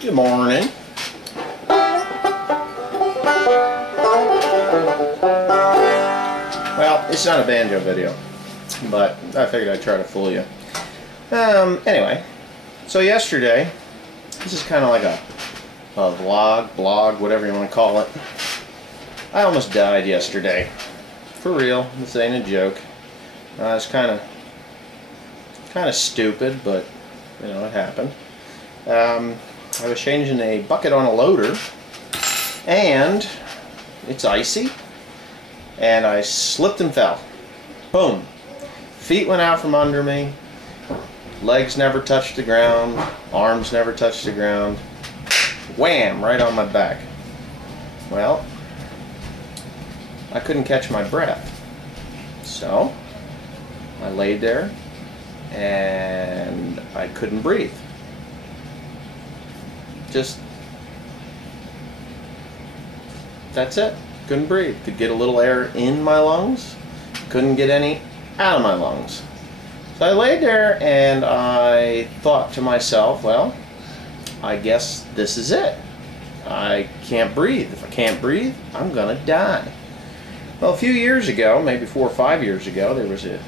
Good morning. Well, it's not a banjo video, but I figured I'd try to fool you. Anyway, so yesterday, this is kind of like a vlog, blog, whatever you want to call it. I almost died yesterday. For real, this ain't a joke. It's kind of stupid, but you know, it happened. I was changing a bucket on a loader, and it's icy, and I slipped and fell. Boom. Feet went out from under me, legs never touched the ground, arms never touched the ground. Wham! Right on my back. Well, I couldn't catch my breath. So, I laid there, and I couldn't breathe. That's it. Couldn't breathe. Could get a little air in my lungs, couldn't get any out of my lungs. So I laid there and I thought to myself, well, I guess this is it. I can't breathe. If I can't breathe, I'm gonna die. Well, a few years ago, maybe 4 or 5 years ago, there was a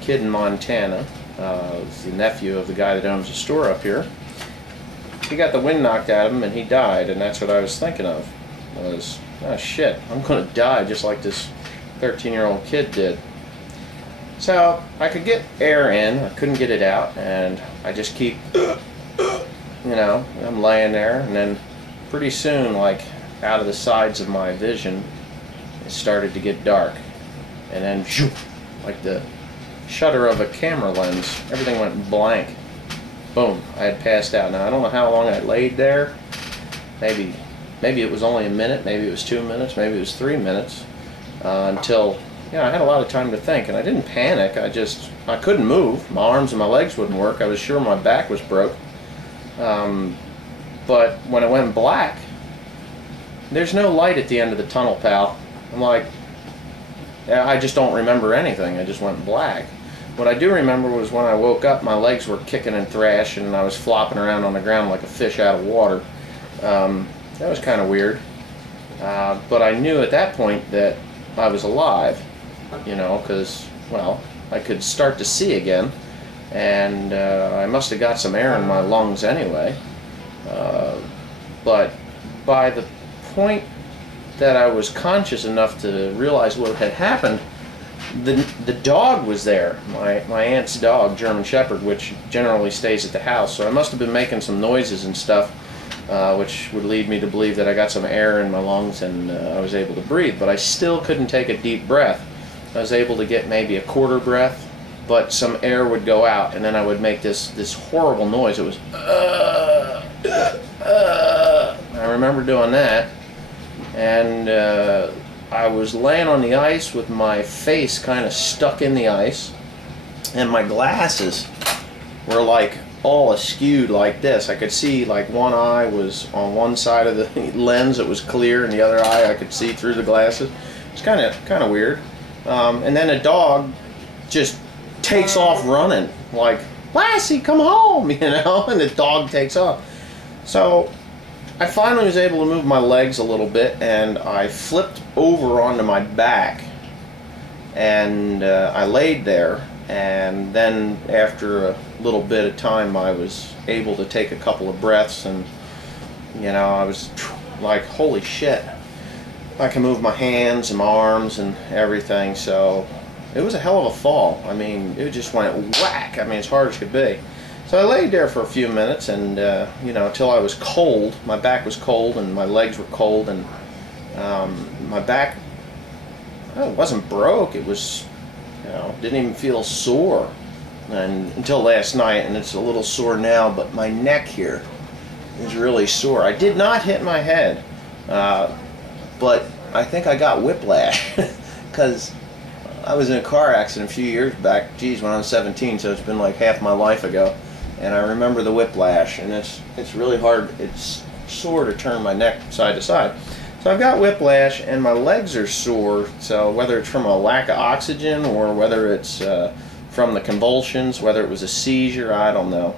kid in Montana. It was the nephew of the guy that owns a store up here. He got the wind knocked out of him and he died, and that's what I was thinking of. Was, oh shit, I'm gonna die just like this 13-year-old kid did. So I could get air in, I couldn't get it out, and I just keep, you know, I'm laying there, and then pretty soon, like out of the sides of my vision, it started to get dark, and then like the shutter of a camera lens, everything went blank. Boom, I had passed out. Now I don't know how long I laid there. Maybe it was only a minute, maybe it was 2 minutes, maybe it was 3 minutes, until, you know, I had a lot of time to think, and I didn't panic. I couldn't move. My arms and my legs wouldn't work. I was sure my back was broke. But when it went black, there's no light at the end of the tunnel, pal. I'm like, I just don't remember anything. I just went black. What I do remember was when I woke up, my legs were kicking and thrashing, and I was flopping around on the ground like a fish out of water. That was kind of weird. But I knew at that point that I was alive, you know, because, well, I could start to see again, and I must have got some air in my lungs anyway. But by the point that I was conscious enough to realize what had happened, the dog was there, my aunt's dog, German Shepherd, which generally stays at the house, so I must have been making some noises and stuff, which would lead me to believe that I got some air in my lungs and I was able to breathe, but I still couldn't take a deep breath. I was able to get maybe a quarter breath, but some air would go out, and then I would make this horrible noise. It was I remember doing that, and I was laying on the ice with my face kind of stuck in the ice, and my glasses were like all askewed like this. I could see, like, one eye was on one side of the lens, it was clear, and the other eye I could see through the glasses. It's kind of weird. And then a dog just takes off running, like, Lassie, come home, you know, and the dog takes off. So I finally was able to move my legs a little bit, and I flipped over onto my back, and I laid there, and then after a little bit of time I was able to take a couple of breaths, and, you know, I was like, holy shit, I can move my hands and my arms and everything. So it was a hell of a fall. I mean, it just went whack, I mean, as hard as could be. So I laid there for a few minutes, and you know, until I was cold. My back was cold and my legs were cold, and my back, well, it wasn't broke. It was, you know, didn't even feel sore, and until last night, and it's a little sore now. But my neck here is really sore. I did not hit my head, but I think I got whiplash because I was in a car accident a few years back. Geez, when I was 17, so it's been like half my life ago. And I remember the whiplash, and it's really hard. It's sore to turn my neck side to side. So I've got whiplash, and my legs are sore. So whether it's from a lack of oxygen, or whether it's from the convulsions, whether it was a seizure, I don't know.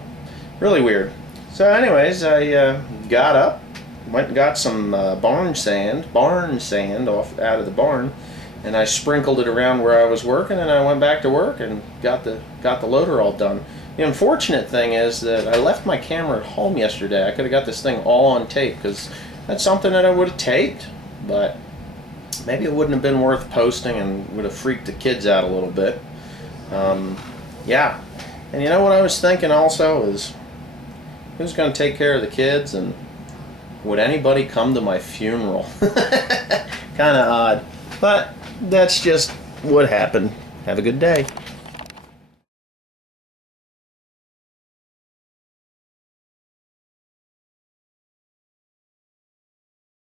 Really weird. So anyways, I got up, went and got some barn sand off out of the barn, and I sprinkled it around where I was working, and I went back to work and got the loader all done. The unfortunate thing is that I left my camera at home yesterday. I could have got this thing all on tape, because that's something that I would have taped, but maybe it wouldn't have been worth posting and would have freaked the kids out a little bit. Yeah, and you know what I was thinking also is, who's going to take care of the kids, and would anybody come to my funeral? Kind of odd, but that's just what happened. Have a good day.